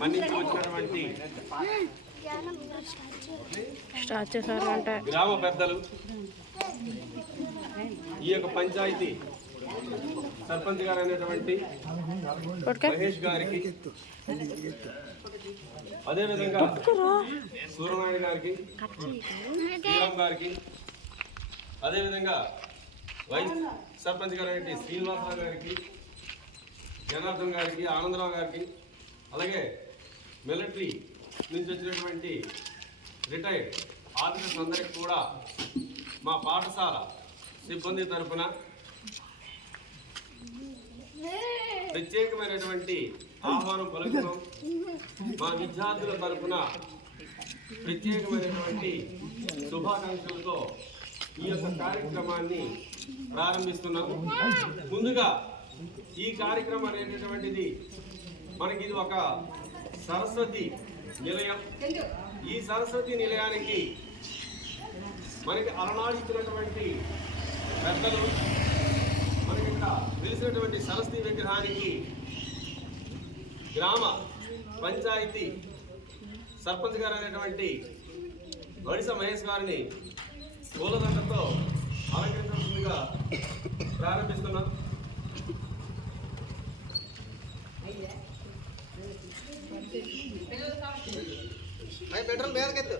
మన్నించి వచ్చినటువంటి గ్రామ పెద్దలు, ఈ యొక్క పంచాయతీ సర్పంచ్ గారు అనేటువంటి మహేష్ గారికి, అదేవిధంగా సూర్యనారాయణ గారికి, శ్రీరామ్ గారికి, అదేవిధంగా వైస్ సర్పంచ్ గారు అనేటువంటి శ్రీనివాసరావు గారికి, జనార్దన్ గారికి, ఆనందరావు గారికి, అలాగే మిలిటరీ నుంచి వచ్చినటువంటి రిటైర్డ్ ఆఫీసర్స్ అందరికీ కూడా మా పాఠశాల సిబ్బంది తరఫున ప్రత్యేకమైనటువంటి ఆహ్వానం పలుకుతాం. మా విద్యార్థుల తరఫున ప్రత్యేకమైనటువంటి శుభాకాంక్షలతో ఈ యొక్క కార్యక్రమాన్ని ప్రారంభిస్తున్నాము. ముందుగా ఈ కార్యక్రమం అనేటటువంటిది మనకి ఇది ఒక సరస్వతి నిలయం. ఈ సరస్వతి నిలయానికి మనకి అలనాడిస్తున్నటువంటి పెద్దలు, మనకి ఇక్కడ వెలిసినటువంటి సరస్వతి విగ్రహానికి గ్రామ పంచాయతీ సర్పంచ్ గారు అనేటువంటి వడిస మహేష్ గారిని పూలదండతో అలంకరించవలసిందిగా ప్రారంభిస్తున్నాం. బెడ్రూమ్ మీదకెత్తు.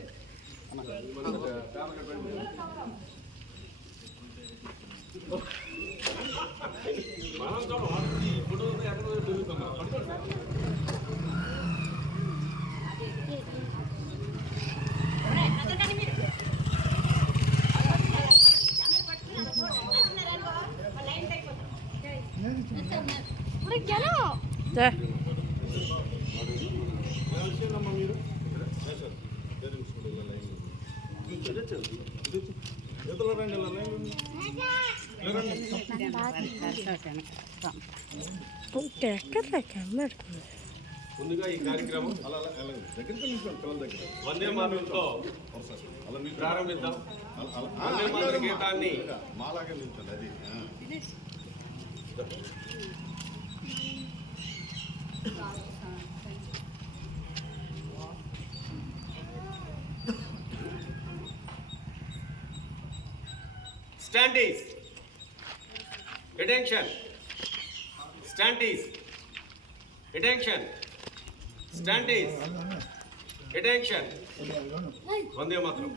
ముందుగా ఈ కార్యక్రమం వందే మాతరంతో ప్రారంభిద్దాం. వందే మాతర గీతాన్ని Standees, attention. Standees, attention. Standees, attention. Vande Mataram.